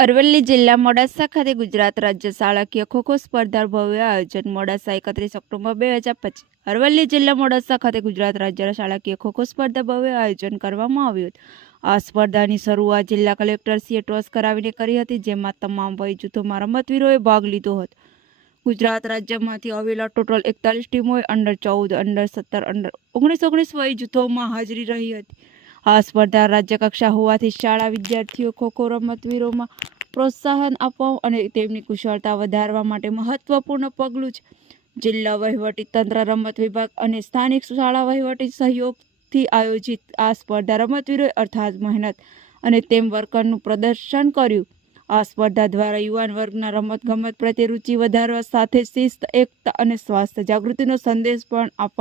અરવલ્લી જિલ્લા મોડાસા ખાતે ગુજરાત રાજ્ય શાળાકીય ખોખો સ્પર્ધા ભવ્ય આયોજન મોડાસા એકત્રીસ ઓક્ટોબર બે હજાર પચીસ અરવલ્લી જિલ્લા મોડાસા ખાતે ગુજરાત રાજ્ય શાળાકીય ખોખો સ્પર્ધા ભવ્ય આયોજન કરવામાં આવ્યું આ સ્પર્ધાની શરૂઆત જિલ્લા કલેક્ટરશ્રીએ ટોસ કરાવીને કરી હતી, જેમાં તમામ વય જૂથોમાં રમતવીરોએ ભાગ લીધો હતો. ગુજરાત રાજ્યમાંથી આવેલા ટોટલ એકતાલીસ ટીમોએ અંડર ચૌદ, અંડર સત્તર, અંડર ઓગણીસ ઓગણીસ વય જૂથોમાં હાજરી રહી હતી. આ સ્પર્ધા રાજ્ય કક્ષા હોવાથી શાળા વિદ્યાર્થીઓ ખોખો રમતવીરોમાં પ્રોત્સાહન આપવા અને તેમની કુશળતા વધારવા માટે મહત્વપૂર્ણ પગલું છે. જિલ્લા વહીવટી તંત્ર, રમત વિભાગ અને સ્થાનિક શાળા વહીવટી સહયોગથી આયોજિત આ સ્પર્ધા રમતવીરોએ અર્થાત મહેનત અને તેમ વર્કરનું પ્રદર્શન કર્યું. આ સ્પર્ધા દ્વારા યુવાન વર્ગના રમતગમત પ્રત્યે રુચિ વધારવા સાથે શિસ્ત, એકતા અને સ્વાસ્થ્ય જાગૃતિનો સંદેશ પણ આપવા